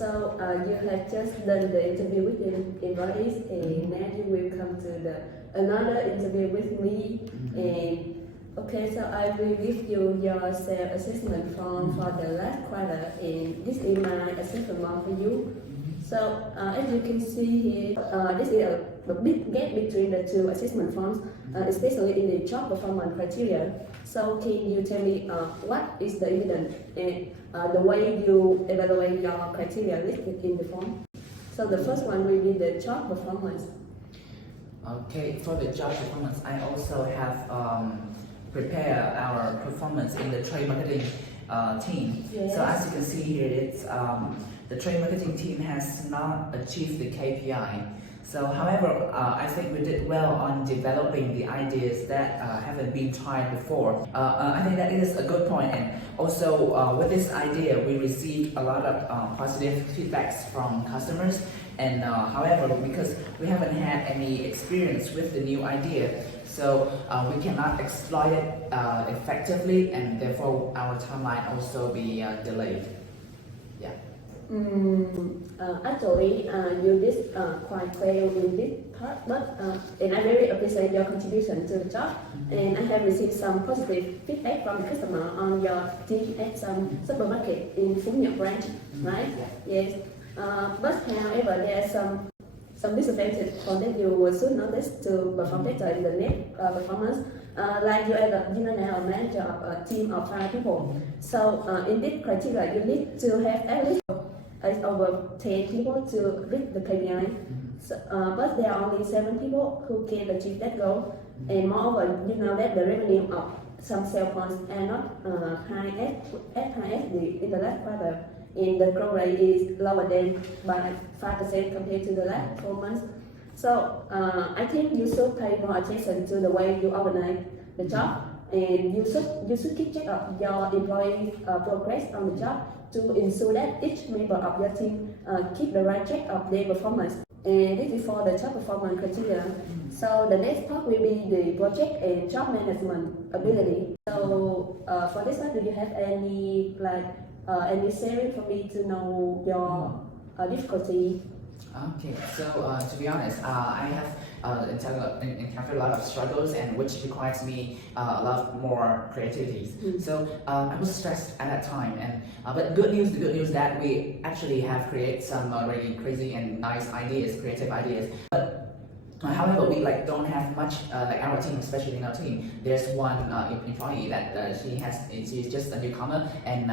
You have just done the interview with the employees, and now you will come to the another interview with me. And okay, so I will give you your self-assessment form for the last quarter, and this is my assessment form for you. So as you can see here, this is a big gap between the two assessment forms, especially in the job performance criteria. So can you tell me what is the evidence and the way you evaluate your criteria listed in the form? So the first one will be the job performance. Okay, for the job performance, I also have prepared our performance in the trade marketing team. Yes. So as you can see here, it's the trade marketing team has not achieved the KPI. So however, I think we did well on developing the ideas that haven't been tried before. I think that is a good point, and also with this idea, we received a lot of positive feedbacks from customers. And however, because we haven't had any experience with the new idea, so we cannot exploit it effectively, and therefore our timeline also be delayed. Yeah. Actually, you did quite well in this part, but and I very appreciate your contribution to the job. And I have received some positive feedback from the customer on your team at some supermarket in Phú Nhuận branch, right? Yeah. Yes. But however, there are some disadvantages that you should notice to perform better in the next performance. Like you are now a manager of a team of 5 people. So in this criteria, you need to have at least over 10 people to reach the KPI. So, but there are only 7 people who can achieve that goal. And moreover, you know that the revenue of some sales points are not high as in the last quarter. And the growth rate is lower than by 5% compared to the last 4 months. So I think you should pay more attention to the way you organize the job, and you should keep track of your employees' progress on the job to ensure that each member of your team keep the right track of their performance. And this is for the job performance criteria. So the next part will be the project and job management ability. So for this one, do you have any any sharing for me to know your difficulty? Okay, so to be honest, I have encountered a lot of struggles, and which requires me a lot more creativity. So I was stressed at that time, and but the good news that we actually have created some really crazy and nice ideas, creative ideas. But however, we don't have much like our team, especially in our team. There's one employee that she's just a newcomer, and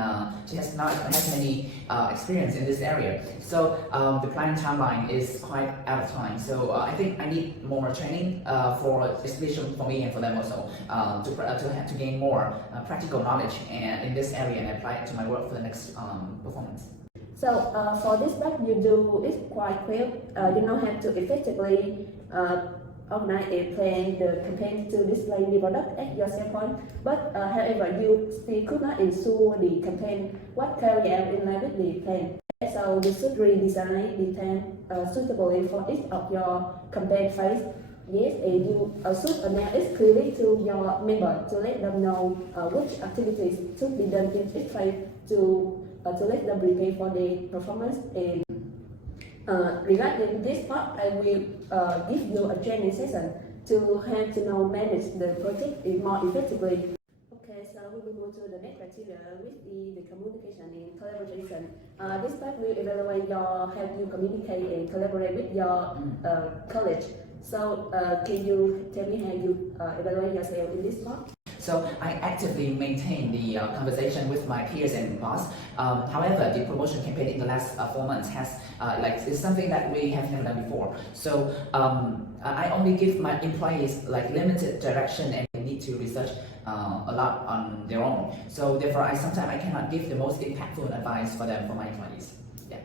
she has not any experience in this area. So the planning timeline is quite out of time. So I think I need more training especially for me and for them also to gain more practical knowledge in this area and apply it to my work for the next performance. So for this part, you do it quite well. You know how to effectively organize and plan the campaign to display the product at your sale point. But however, you still could not ensure the campaign what carry out in line with the plan. So you should redesign the plan suitably for each of your campaign phase. Yes, and you should announce it clearly to your member to let them know which activities should be done in each phase to let them prepare for the performance. And regarding this part, I will give you a training session to help to know manage the project more effectively. Okay, so we will move to the next criteria, which is the communication and collaboration. This part will evaluate how you communicate and collaborate with your colleagues. So can you tell me how you evaluate yourself in this part? So I actively maintain the conversation with my peers and boss. However, the promotion campaign in the last 4 months has is something that we have never done before. So I only give my employees limited direction, and they need to research a lot on their own. So therefore, sometimes I cannot give the most impactful advice for my employees. Yeah.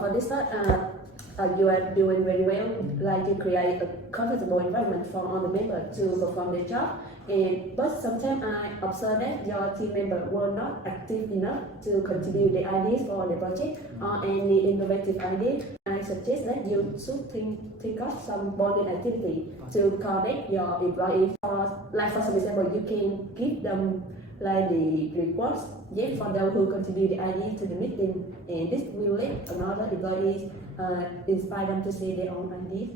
For this part, you are doing very well. Like you create a comfortable environment for all the members to perform their job. But sometimes I observe that your team members were not active enough to contribute the ideas for the project or any innovative idea. I suggest that you should think of some bonding activity to connect your employees. For example, you can give them like the reports. Yes, for those who contribute the idea to the meeting, and this will let another employees inspire them to say their own ideas.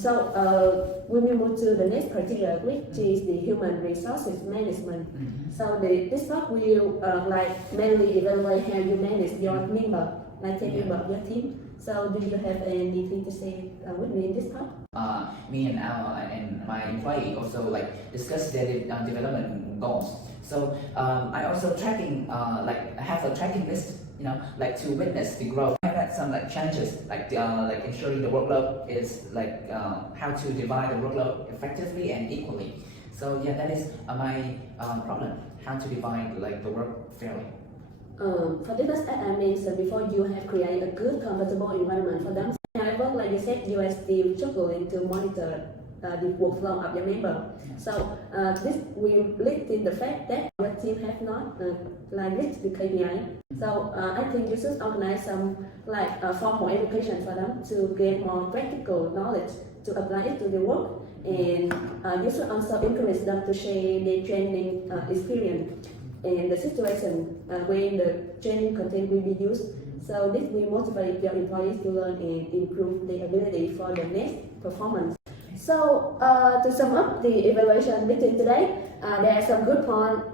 So we will move to the next criteria, which is the human resources management. So this part will like mainly evaluate how you manage your member, like 10 member of your team. So do you have anything to say with me in this part? Me and my employee also like discuss their development goals. So I also tracking like I have a tracking list, like to witness the growth. I had some like challenges like ensuring the workload is like how to divide the workload effectively and equally. So yeah, that is my problem, how to divide like the work fairly. For this, as I mentioned before, you have created a good, comfortable environment for them. However, like you said, you are still struggling to monitor the workflow of your member. So this will lead to the fact that your team have not like reached the KPI. So I think you should organize some like formal education for them to gain more practical knowledge to apply it to their work. And you should also encourage them to share their training experience and the situation when the training content will be used. So this will motivate your employees to learn and improve their ability for the next performance. So to sum up the evaluation meeting today, there are some good points.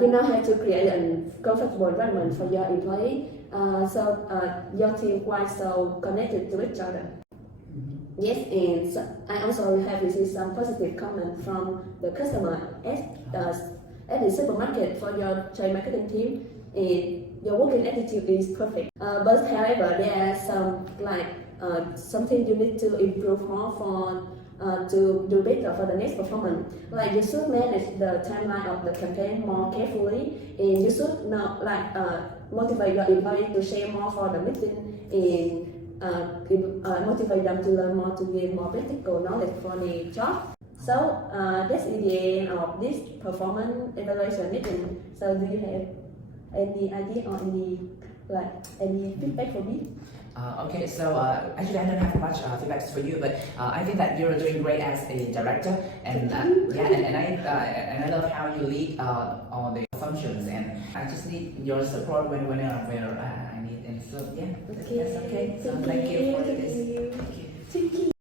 You now have to create a comfortable environment for your employee, so your team quite so connected to each other. Yes, and so I also have received some positive comment from the customer at the supermarket for your trade marketing team, and your working attitude is perfect. But however, there are some like something you need to improve more for to do better for the next performance. Like you should manage the timeline of the campaign more carefully, and you should not like motivate your employee to share more for the meeting, and motivate them to learn more to gain more practical knowledge for the job. So that's the end of this performance evaluation meeting. So do you have any idea or any feedback for me? Okay, so actually I don't have much feedback for you, but I think that you're doing great as a director, and and I love how you lead all the functions, and I just need your support where I need, and so yeah, that's okay. So thank you for this. Thank you.